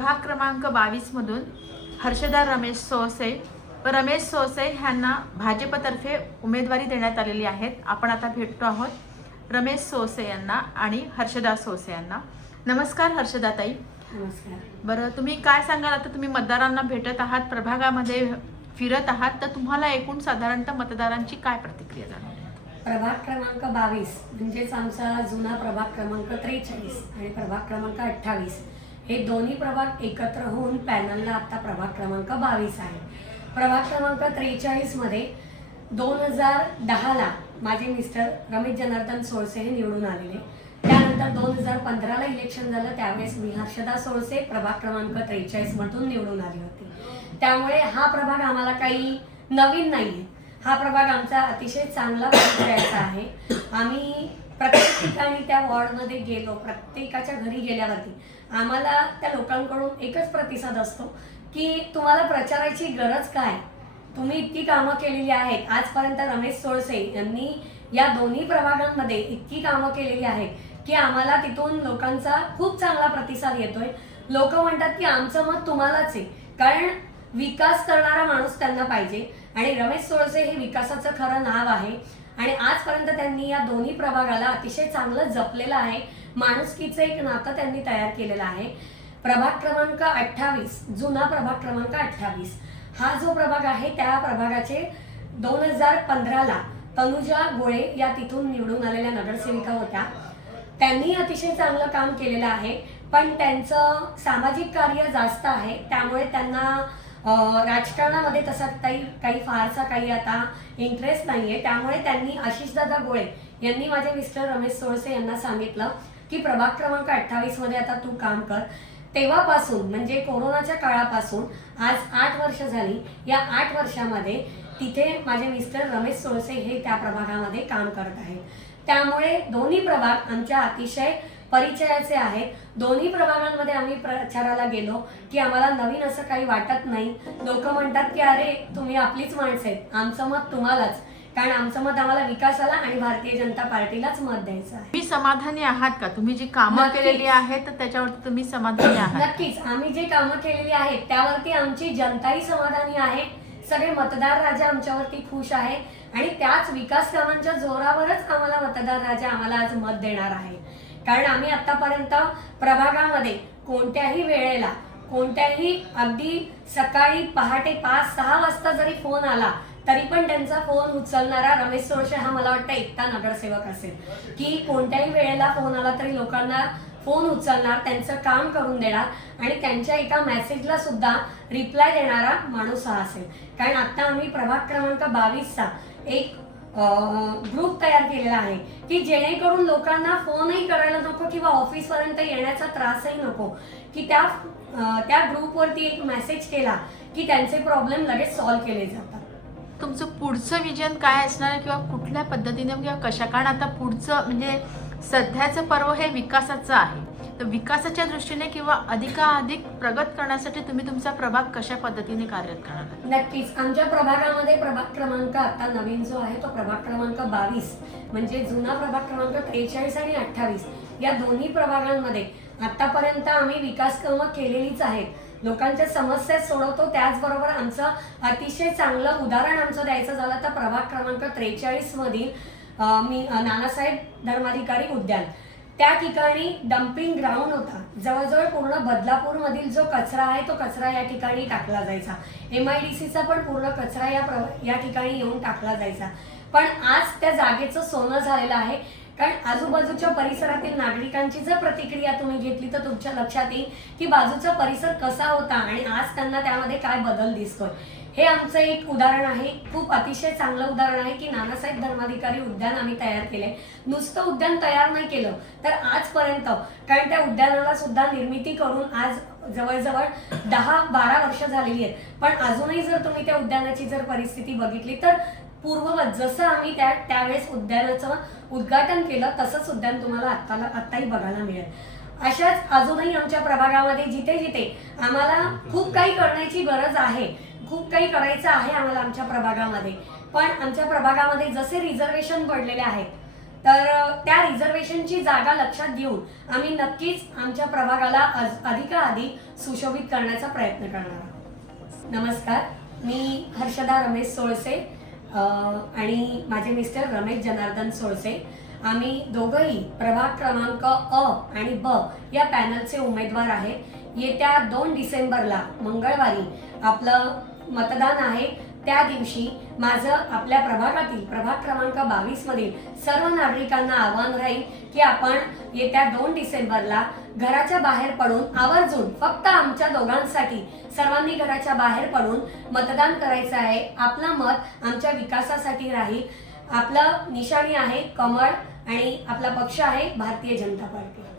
बावीसमधून हर्षदा रमेश सोसे व रमेश सोसे ह्यांना भाजपतर्फे उमेदवारी देण्यात आलेली आहेत. आपण आता भेटतो आहोत रमेश सोसे यांना आणि हर्षदा सोसे यांना. नमस्कार हर्षदाताई. नमस्कार. बरं तुम्ही काय सांगाल? आता तुम्ही मतदारांना भेटत आहात प्रभागामध्ये फिरत आहात. तर तुम्हाला एकूण साधारणतः मतदारांची काय प्रतिक्रिया जाणवली प्रभाग क्रमांक बावीस म्हणजेच आमचा जुना प्रभाग क्रमांक त्रेचाळीस आणि प्रभाग क्रमांक अठ्ठावीस. हे दोन्ही प्रभाग एकत्र होऊन पॅनलला आता प्रभाग क्रमांक बावीस आहे. प्रभाग क्रमांक त्रेचाळीसमध्ये दोन हजार दहाला माझे मिस्टर रमेश जनार्दन सोळसे हे निवडून आलेले. त्यानंतर दोन हजार पंधराला इलेक्शन झालं त्यावेळेस मी हर्षदा सोळसे प्रभाग क्रमांक त्रेचाळीस मधून निवडून आली होती. त्यामुळे हा प्रभाग आम्हाला काही नवीन नाहीये. हा प्रभाग आमचा अतिशय चांगला परिचयाचा आहे. आम्ही प्रत्येक ठिकाणी त्या वॉर्डमध्ये गेलो प्रत्येकाच्या घरी गेल्यावरती. आम्हाला त्या लोकांकडून एकच प्रतिसाद असतो की तुम्हाला प्रचाराची गरज काय? तुम्ही इतकी कामं केलेली आहेत. आजपर्यंत रमेश सोळसे यांनी या दोन्ही प्रभागांमध्ये इतकी कामं केलेली आहेत की आम्हाला तिथून लोकांचा खूप चांगला प्रतिसाद येतोय. लोक म्हणतात की आमचं मत तुम्हालाच आहे. कारण विकास करणारा माणूस त्यांना पाहिजे. आणि रमेश सोळसे हे विकासाचं खरं नाव आहे. आणि आजपर्यंत त्यांनी या दोन्ही प्रभागाला अतिशय चांगलं जपलेलं आहे. माणुसकीचं एक नातं त्यांनी तयार केलेलं आहे. प्रभाग क्रमांक अठ्ठावीस जुना प्रभाग क्रमांक अठ्ठावीस. हा जो प्रभाग आहे त्या प्रभागाचे दोन हजार पंधराला तनुजा गोळे या तिथून निवडून आलेल्या नगरसेविका होत्या. त्यांनी अतिशय चांगलं काम केलेलं आहे पण त्यांचं सामाजिक कार्य जास्त आहे त्यामुळे त्यांना राजकारणामध्ये तसा काही काही फारसा काही आता इंटरेस्ट नाहीये. त्यामुळे त्यांनी आशिषदादा गोळे यांनी माझे मिस्टर रमेश सोळसे यांना सांगितलं की प्रभाग क्रमांक अठ्ठावीसमध्ये आता तू काम कर. तेव्हापासून म्हणजे कोरोनाच्या काळापासून आज आठ वर्ष झाली. या आठ वर्षामध्ये तिथे माझे मिस्टर रमेश सोळसे हे त्या प्रभागामध्ये काम करत आहेत. त्यामुळे दोन्ही प्रभाग आमच्या अतिशय परिचयाचे आहेत. दोन्ही प्रभागांमध्ये आम्ही प्रचाराला गेलो की आम्हाला नवीन असं काही वाटत नाही. लोक म्हणतात की अरे तुम्ही आपलीच माणसं आहेत. आमचं मत तुम्हालाच. कारण आमचं मत आम्हाला विकासाला आणि भारतीय जनता पार्टीलाच मत द्यायचं आहे. तुम्ही समाधानी आहात का? तुम्ही जी कामं नक्कीच. केलेली आहेत तर त्याच्यावरती तुम्ही समाधानी आहात. नक्कीच. आम्ही जे कामं केलेली आहेत त्यावरती आमची जनताही समाधानी आहे. सगळे मतदार राजा आमच्यावरती खुश आहे. आणि त्याच विकास कामांच्या जोरावरच आम्हाला मतदार राजा आम्हाला आज मत देणार आहे. कारण आम्ही आतापर्यंत प्रभागामध्ये कोणत्याही वेळेला कोणत्याही अगदी सकाळी पहाटे पाच सहा वाजता जरी फोन आला तरी पण त्यांचा फोन उचलणारा रमेश सोळशे हा मला वाटतं एकटा नगरसेवक असेल. की कोणत्याही वेळेला फोन आला तरी लोकांना फोन उचलणार त्यांचं काम करून देणार आणि त्यांच्या एका मेसेजला सुद्धा रिप्लाय देणारा माणूस हा असेल. कारण आता आम्ही प्रभाग क्रमांक बावीसचा एक ग्रुप तयार केलेला आहे की जेणेकरून लोकांना फोनही करायला नको किंवा ऑफिसपर्यंत येण्याचा त्रासही नको. की त्या त्या ग्रुपवरती एक मेसेज केला की त्यांचे प्रॉब्लेम लगेच सॉल्व्ह केले जातात. तुमचं पुढचं विजन काय असणार आहे किंवा कुठल्या पद्धतीने किंवा कशा कारण आता पुढचं म्हणजे सध्याचं पर्व हे विकासाचं आहे. तर विकासाच्या दृष्टीने किंवा अधिकाधिक प्रगत करण्यासाठी तुम्ही तुमचा प्रभाग कशा पद्धतीने कार्यरत करणार नक्कीच. आमच्या प्रभागामध्ये प्रभाग क्रमांक आता नवीन जो आहे तो प्रभाग क्रमांक बावीस म्हणजे जुना प्रभाग क्रमांक त्रेचाळीस आणि अठ्ठावीस. या दोन्ही प्रभागांमध्ये आतापर्यंत आम्ही विकास कामं केलेलीच आहेत. लोकांच्या समस्या सोडवतो त्याचबरोबर आमचं अतिशय चांगलं उदाहरण आमचं द्यायचं झालं तर प्रभाग क्रमांक त्रेचाळीस मधील मी नानासाहेब धर्माधिकारी उद्यान. त्या ठिकाणी डम्पिंग ग्राउंड होता. जवळजवळ पूर्ण बदलापूर मधील जो कचरा आहे तो कचरा या ठिकाणी टाकला जायचा. एम आय डी सीचा पण पूर्ण कचरा या प्र- या ठिकाणी येऊन टाकला जायचा. पण आज त्या जागेचं सोनं झालेलं आहे. कारण आजूबाजूच्या परिसरातील नागरिकांची जर प्रतिक्रिया तुम्ही घेतली तर तुमच्या लक्षात येईल की बाजूचा परिसर कसा होता आणि आज त्यांना त्यामध्ये काय बदल दिसतोय. हे आमचं एक उदाहरण आहे. खूप अतिशय चांगलं उदाहरण आहे की नानासाहेब धर्माधिकारी उद्यान आम्ही तयार केले. नुसतं उद्यान तयार नाही केलं तर आजपर्यंत कारण त्या उद्यानाला सुद्धा निर्मिती करून आज जवळजवळ दहा बारा वर्ष झालेली आहेत. पण अजूनही जर तुम्ही त्या उद्यानाची जर परिस्थिती बघितली तर पूर्ववत जसं आम्ही त्या त्यावेळेस उद्यानाचं उद्घाटन केलं तसंच उद्यान तुम्हाला आत्ताला आत्ताही बघायला मिळेल. अशाच अजूनही आमच्या प्रभागामध्ये जिथे जिथे आम्हाला खूप काही करण्याची गरज आहे. खूप काही करायचं आहे आम्हाला आमच्या प्रभागामध्ये. पण आमच्या प्रभागामध्ये जसे रिझर्वेशन पडलेले आहेत तर त्या रिझर्वेशनची जागा लक्षात घेऊन आम्ही नक्कीच आमच्या प्रभागाला अधिकाधिक सुशोभित करण्याचा प्रयत्न करणार आहोत. नमस्कार. मी हर्षदा रमेश सोळसे आणि माझे मिस्टर रमेश जनार्दन सोळसे आम्ही दोघंही प्रभाग क्रमांक अ आणि ब या पॅनलचे उमेदवार आहेत येत्या दोन डिसेंबरला मंगळवारी आपलं मतदान आहे. त्या दिवशी माझं आपल्या प्रभागातील प्रभाग क्रमांक बावीस मधील सर्व नागरिकांना आव्हान राहील की आपण येत्या दोन डिसेंबरला घराच्या बाहेर पडून आवर्जून फक्त आमच्या दोघांसाठी सर्वांनी घराच्या बाहेर पडून मतदान करायचं आहे. आपलं मत आमच्या विकासासाठी राहील. आपलं निशाणी आहे कमळ आणि आपला पक्ष आहे भारतीय जनता पार्टी.